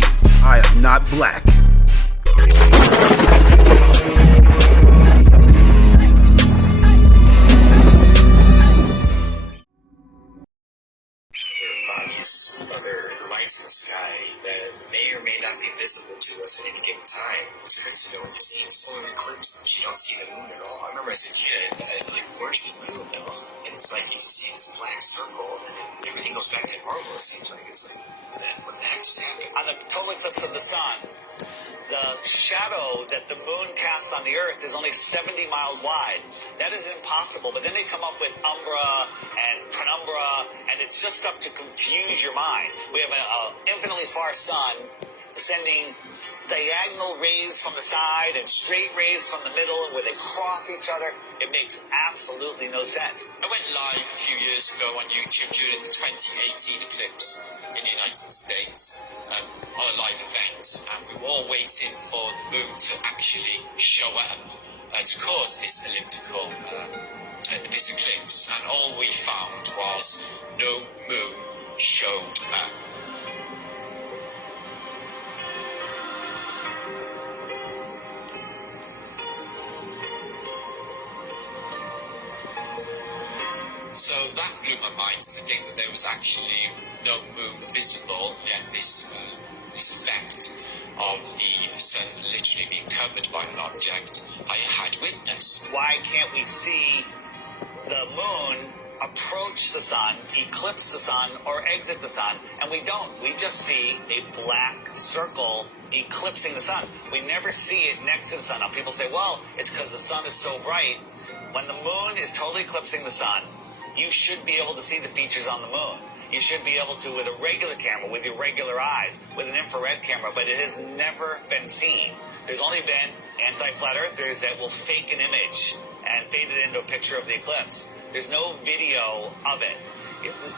TV. I am not black. Other lights in the sky that may or may not be visible to us at any given time. For instance, when you see the solar eclipse, you don't see the moon at all. I remember as a kid, I'd like, where's the moon now? And it's like you just see this black circle, and everything goes back to normal. It seems like it's like, what the heck just happened? On the total eclipse of the sun, the shadow that the moon casts on the Earth is only 70 miles wide. That is impossible. But then they come up with umbra and penumbra, and it's just stuff to confuse your mind. We have an infinitely far sun sending diagonal rays from the side and straight rays from the middle where they cross each other. It makes absolutely no sense. I went live a few years ago on YouTube during the 2018 eclipse in the United States on a live event, and we were all waiting for the moon to actually show up to cause this elliptical, this eclipse, and all we found was no moon showed up. So that blew my mind to think that there was actually no moon visible, yet this effect of the sun literally being covered by an object I had witnessed. Why can't we see the moon approach the sun, eclipse the sun, or exit the sun? And we don't. We just see a black circle eclipsing the sun. We never see it next to the sun. Now people say, well, it's because the sun is so bright. When the moon is totally eclipsing the sun, you should be able to see the features on the moon. You should be able to with a regular camera, with your regular eyes, with an infrared camera, but it has never been seen. There's only been anti-flat earthers that will fake an image and fade it into a picture of the eclipse. There's no video of it.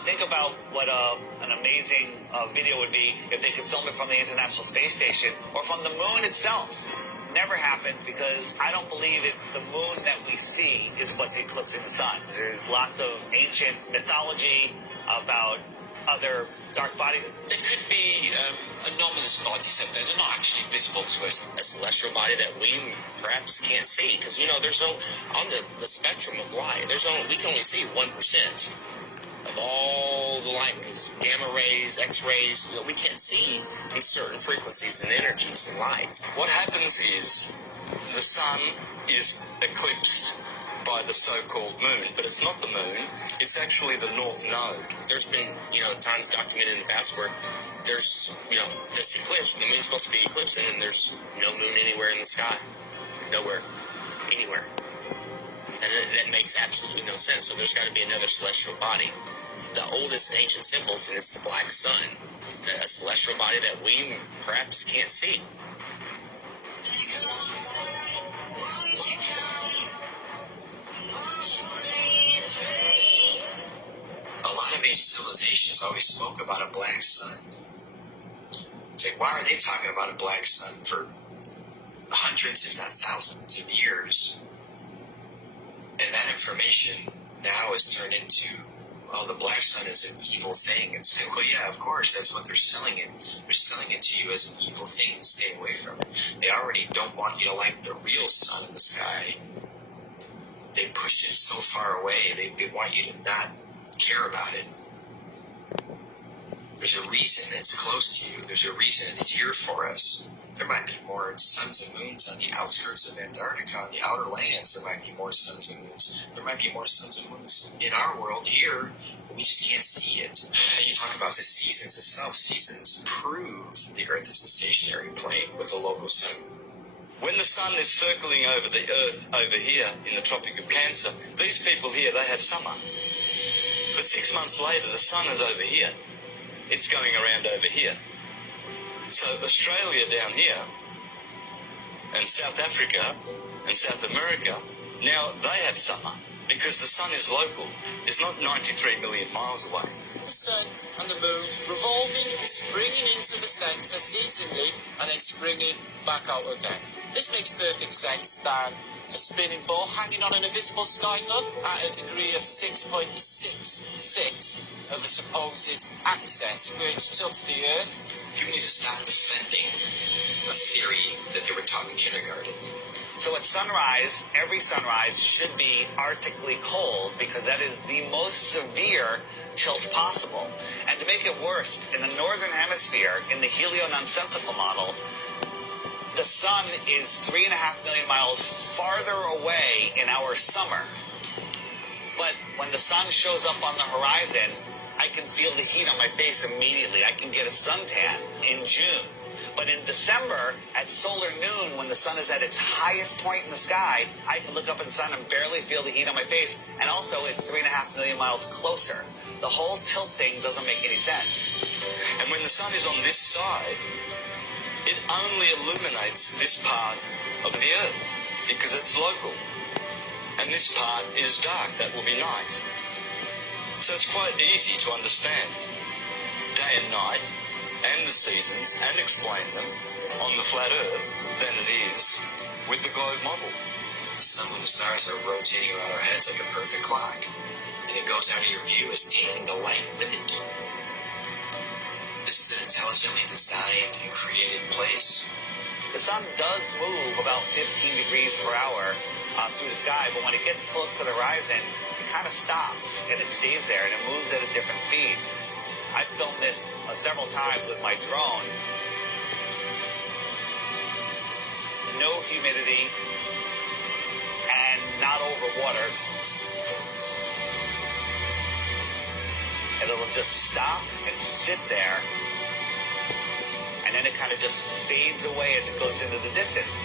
Think about what an amazing video would be if they could film it from the International Space Station or from the moon itself. Never happens because I don't believe it. The moon that we see is what's eclipsing the sun. There's lots of ancient mythology about other dark bodies. There could be anomalous bodies out there. They're not actually visible to us. A celestial body that we perhaps can't see, because there's no on the spectrum of light. We can only see 1% of all the light waves, gamma rays, X-rays. We can't see these certain frequencies and energies and lights. What happens is the sun is eclipsed by the so-called moon, but it's not the moon, it's actually the north node. There's been, times documented in the past where there's, this eclipse, the moon's supposed to be eclipsed, and then there's no moon anywhere in the sky. Nowhere. Anywhere. And that makes absolutely no sense, so there's got to be another celestial body. The oldest ancient symbols, and it's the black sun, a celestial body that we perhaps can't see. A lot of ancient civilizations always spoke about a black sun. It's like, why are they talking about a black sun for hundreds, if not thousands of years? And that information now is turned into, the black sun is an evil thing. And say, well, yeah, of course, that's what they're selling it. They're selling it to you as an evil thing. Stay away from it. They already don't want you to like the real sun in the sky. They push it so far away. They want you to not care about it. There's a reason it's close to you. There's a reason it's here for us. There might be more suns and moons on the outskirts of Antarctica, on the outer lands. There might be more suns and moons. There might be more suns and moons in our world here. We just can't see it. And you talk about the seasons itself. Seasons prove the Earth is a stationary plane with a local sun. When the sun is circling over the Earth over here in the Tropic of Cancer, these people here, they have summer. But 6 months later, the sun is over here. It's going around over here. So Australia down here, and South Africa, and South America, now they have summer, because the sun is local. It's not 93 million miles away. The sun and the moon revolving, springing into the centre seasonally, and then springing back out again. This makes perfect sense that a spinning ball hanging on an invisible sky hook at a degree of 6.66 of the supposed axis, which tilts the Earth. You need to stop defending a theory that they were taught in kindergarten. So at sunrise, every sunrise should be arctically cold because that is the most severe tilt possible. And to make it worse, in the northern hemisphere, in the helio-nonsensical model, the sun is 3.5 million miles farther away in our summer. But when the sun shows up on the horizon, I can feel the heat on my face immediately. I can get a suntan in June. But in December, at solar noon, when the sun is at its highest point in the sky, I can look up at the sun and barely feel the heat on my face. And also, it's 3.5 million miles closer. The whole tilt thing doesn't make any sense. And when the sun is on this side, it only illuminates this part of the Earth because it's local. And this part is dark, that will be night. So it's quite easy to understand day and night and the seasons and explain them on the flat Earth than it is with the globe model. The sun and the stars are rotating around our heads like a perfect clock, and it goes out of your view as taking the light with it. This is an intelligently designed and created place. The sun does move about 15 degrees per hour through the sky, but when it gets close to the horizon, it kind of stops and it stays there and it moves at a different speed. I filmed this several times with my drone. No humidity and not over water. And it'll just stop and sit there. And then it kind of just fades away as it goes into the distance.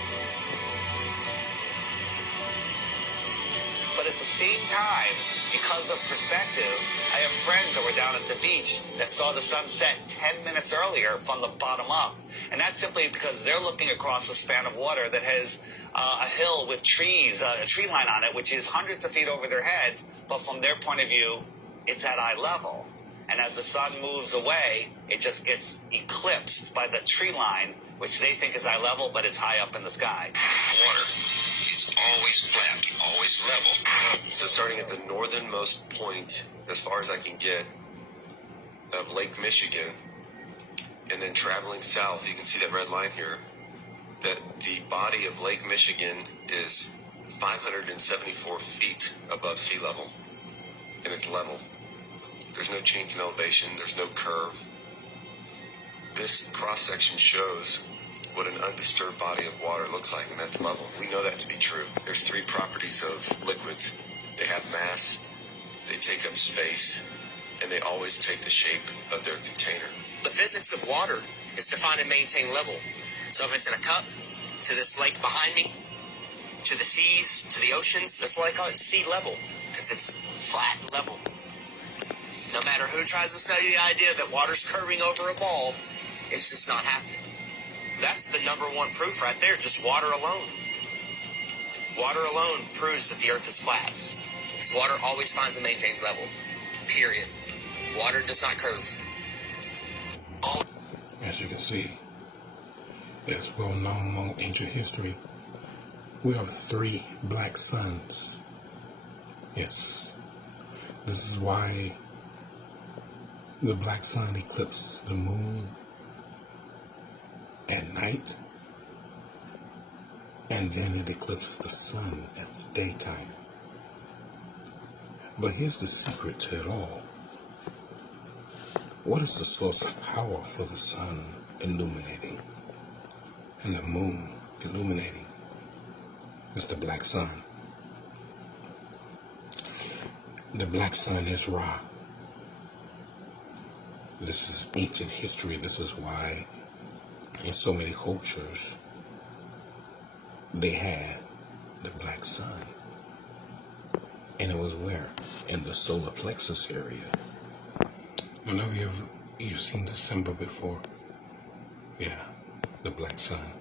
But at the same time, because of perspective, I have friends that were down at the beach that saw the sunset 10 minutes earlier from the bottom up. And that's simply because they're looking across a span of water that has a hill with trees, a tree line on it, which is hundreds of feet over their heads. But from their point of view, it's at eye level. And as the sun moves away, it just gets eclipsed by the tree line, which they think is eye level, but it's high up in the sky. Water is always flat, always level. So starting at the northernmost point, as far as I can get, of Lake Michigan, and then traveling south, you can see that red line here, that the body of Lake Michigan is 574 feet above sea level, and it's level. There's no change in elevation, there's no curve. This cross-section shows what an undisturbed body of water looks like, and that's level. We know that to be true. There's three properties of liquids. They have mass, they take up space, and they always take the shape of their container. The physics of water is to find and maintain level. So if it's in a cup, to this lake behind me, to the seas, to the oceans, that's why I call it sea level, because it's flat and level. No matter who tries to sell you the idea that water's curving over a ball, it's just not happening. That's the number one proof right there, just water alone. Water alone proves that the earth is flat. Because water always finds and maintains level. Period. Water does not curve. As you can see, it's well known among ancient history, we have 3 black suns. Yes, this is why the black sun eclipses the moon at night, and then it eclipses the sun at the daytime. But here's the secret to it all. What is the source of power for the sun illuminating and the moon illuminating? It's the black sun. The black sun is Ra. This is ancient history. This is why in so many cultures they had the black sun. And it was where? In the solar plexus area. I don't know if you've seen the symbol before. Yeah, the black sun.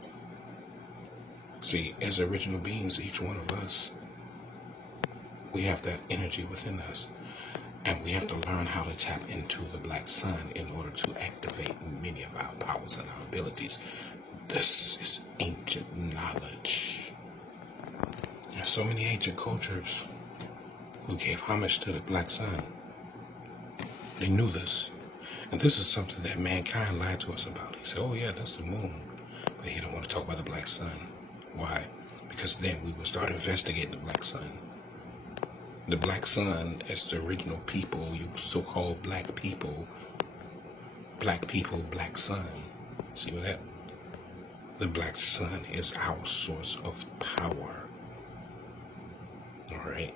See, as original beings, each one of us, we have that energy within us. And we have to learn how to tap into the black sun in order to activate many of our powers and our abilities. This is ancient knowledge. There's so many ancient cultures who gave homage to the black sun. They knew this. And this is something that mankind lied to us about. He said, oh yeah, that's the moon. But he don't want to talk about the black sun. Why? Because then we will start investigating the black sun. The black sun is the original people, you so-called black people, black sun. See what that? The black sun is our source of power. All right.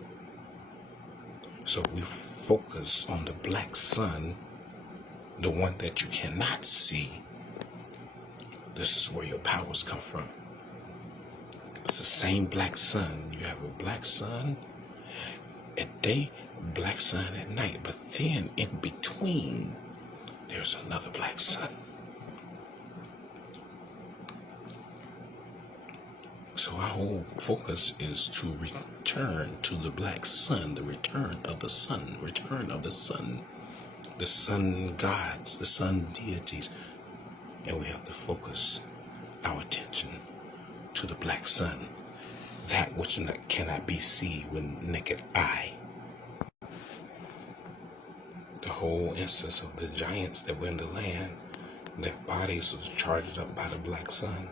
So we focus on the black sun, the one that you cannot see. This is where your powers come from. It's the same black sun. You have a black sun at day, black sun at night. But then in between, there's another black sun. So our whole focus is to return to the black sun, the return of the sun, the sun gods, the sun deities. And we have to focus our attention to the black sun, that which cannot be seen with naked eye. The whole instance of the giants that were in the land, their bodies was charged up by the black sun.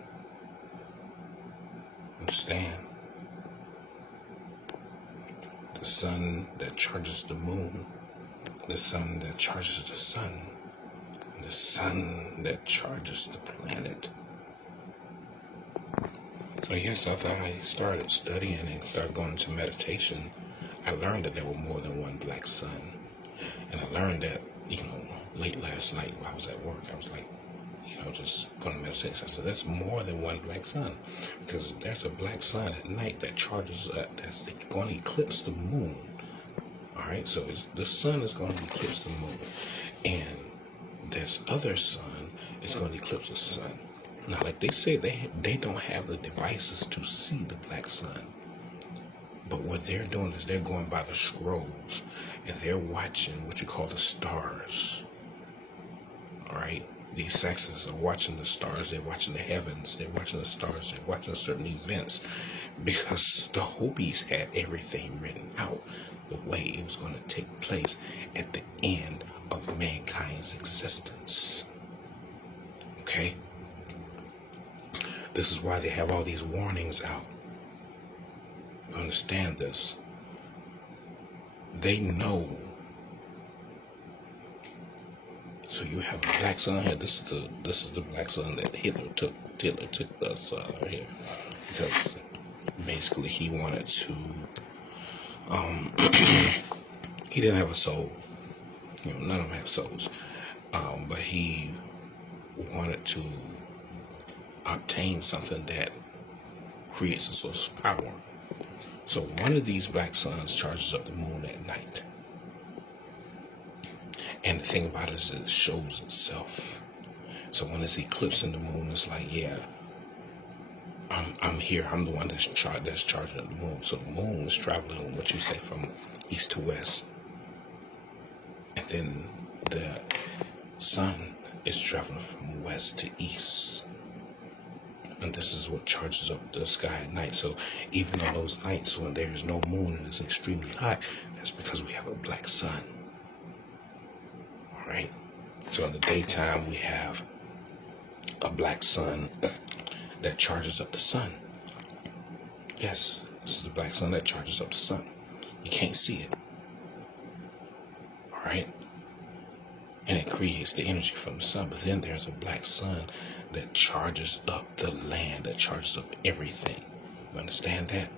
Understand? The sun that charges the moon, the sun that charges the sun, and the sun that charges the planet. So yes, after I started studying and started going into meditation, I learned that there were more than one black sun. And I learned that, late last night while I was at work, I was like, just going to meditation. I said, that's more than one black sun. Because there's a black sun at night that charges up, that's going to eclipse the moon. All right, so the sun is going to eclipse the moon. And this other sun is going to eclipse the sun. Now, like they say, they don't have the devices to see the black sun. But what they're doing is they're going by the scrolls. And they're watching what you call the stars. All right? These Saxons are watching the stars, they're watching the heavens, they're watching the stars, they're watching certain events, because the Hopis had everything written out the way it was going to take place at the end of mankind's existence. Okay? This is why they have all these warnings out. You understand this? They know. So you have a black sun here. This is the black sun that Hitler took. Hitler took us right here because basically he wanted to. He didn't have a soul. None of them have souls. But he wanted to obtain something that creates a source of power. So one of these black suns charges up the moon at night. And the thing about it is it shows itself. So when it's eclipsing the moon, it's like, yeah, I'm here. I'm the one that's charging up the moon. So the moon is traveling, what you say, from east to west. And then the sun is traveling from west to east. And this is what charges up the sky at night. So even on those nights when there is no moon and it's extremely hot, that's because we have a black sun. Right? So in the daytime, we have a black sun that charges up the sun. Yes, this is the black sun that charges up the sun. You can't see it. All right? And it creates the energy from the sun. But then there's a black sun that charges up the land, that charges up everything. You understand that?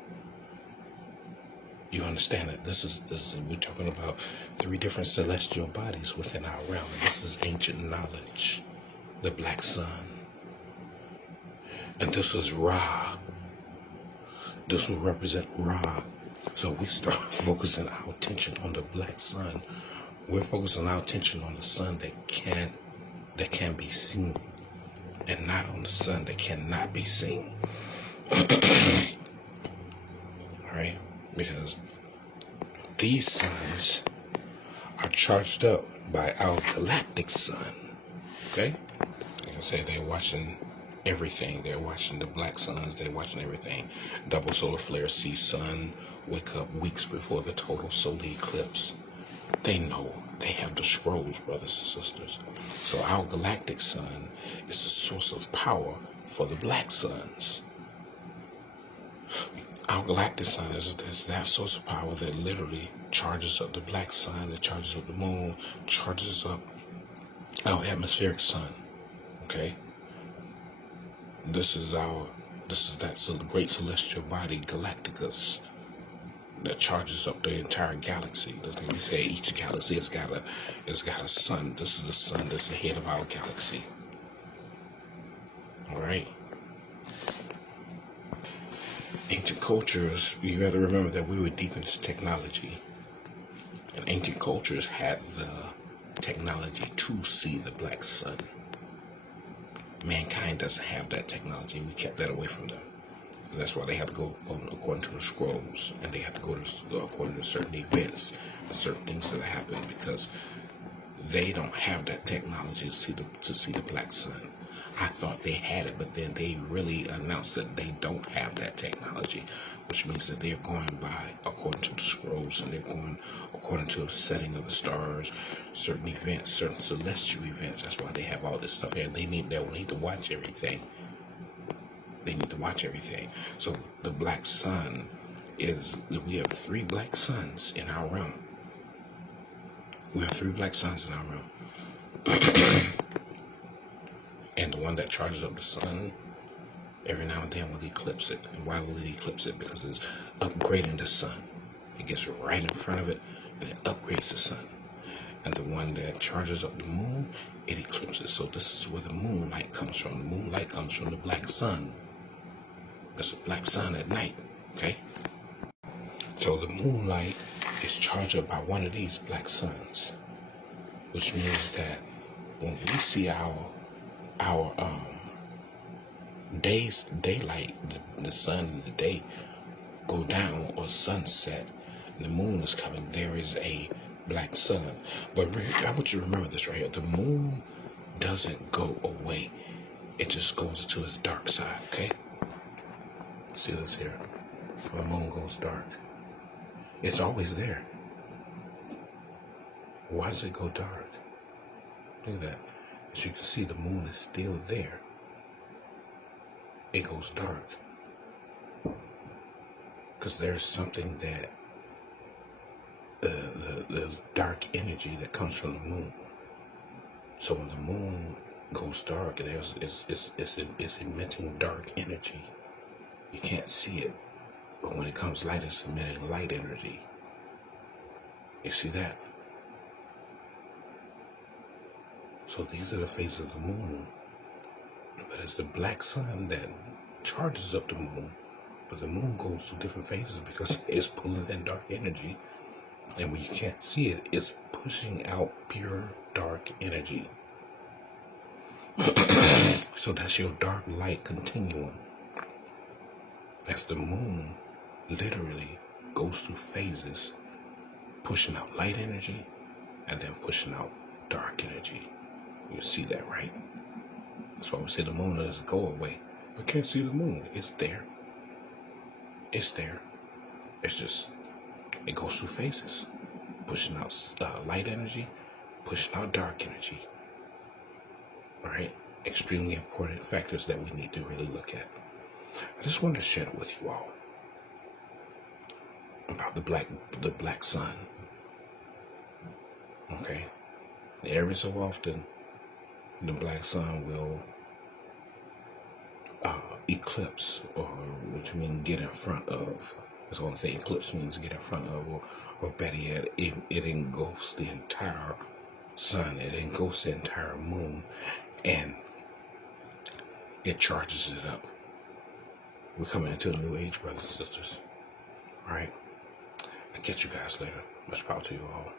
You understand that this is we're talking about 3 different celestial bodies within our realm. And this is ancient knowledge. The black sun. And this is Ra. This will represent Ra. So we start focusing our attention on the black sun. We're focusing our attention on the sun that can be seen, and not on the sun that cannot be seen. All right? Because these suns are charged up by our galactic sun. Okay? Like I say, they're watching everything. They're watching the black suns. They're watching everything. Double solar flare, see sun wake up weeks before the total solar eclipse. They know. They have the scrolls, brothers and sisters. So our galactic sun is the source of power for the black suns. Our galactic sun is that source of power that literally charges up the black sun, that charges up the moon, charges up our atmospheric sun. Okay? This is that great celestial body, Galacticus, that charges up the entire galaxy. We say each galaxy has got a sun. This is the sun that's the head of our galaxy. All right. Ancient cultures, you got to remember that we were deep into technology, and ancient cultures had the technology to see the black sun. Mankind doesn't have that technology. We kept that away from them. That's why they have to go according to the scrolls, and they have to go according to certain events and certain things that happen, because they don't have that technology to see the black sun. I thought they had it, but then they really announced that they don't have that technology, which means that they're going by according to the scrolls, and they're going according to the setting of the stars, certain events, certain celestial events. That's why they have all this stuff here. They need to watch everything. They need to watch everything. So the black sun we have 3 black suns in our realm. We have 3 black suns in our realm. And the one that charges up the sun every now and then will eclipse it. And why will it eclipse it? Because it's upgrading the sun. It gets right in front of it, and it upgrades the sun. And the one that charges up the moon, it eclipses. So this is where the moonlight comes from. The moonlight comes from the black sun. There's a black sun at night, okay? So the moonlight is charged up by one of these black suns, which means that when we see our daylight, the sun and the day go down, or sunset, and the moon is coming, there is a black sun. But I want you to remember this right here. The moon doesn't go away. It just goes into its dark side, okay? See this here? When the moon goes dark, it's always there. Why does it go dark? Look at that. As you can see, the moon is still there. It goes dark because there's something that the dark energy that comes from the moon. So when the moon goes dark, it's emitting dark energy. You can't see it, but when it comes light, it's emitting light energy. You see that? So these are the phases of the moon. But it's the black sun that charges up the moon. But the moon goes through different phases because it's pulling in dark energy. And when you can't see it, it's pushing out pure dark energy. So that's your dark light continuum. As the moon literally goes through phases, pushing out light energy and then pushing out dark energy. You see that, right? That's why we say the moon doesn't go away. We can't see the moon. It's there. It's there. It's just, it goes through phases, pushing out light energy, pushing out dark energy. All right? Extremely important factors that we need to really look at. I just wanted to share it with you all about the black sun. Okay? Every so often, the black sun will eclipse, or which means get in front of. That's the only thing eclipse means, get in front of, or better yet, it engulfs the entire sun, it engulfs the entire moon, and it charges it up. We're coming into the new age, brothers and sisters. All right? I'll catch you guys later. Much power to you all.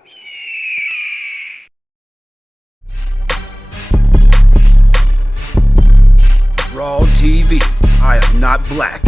Raw TV. I am not black.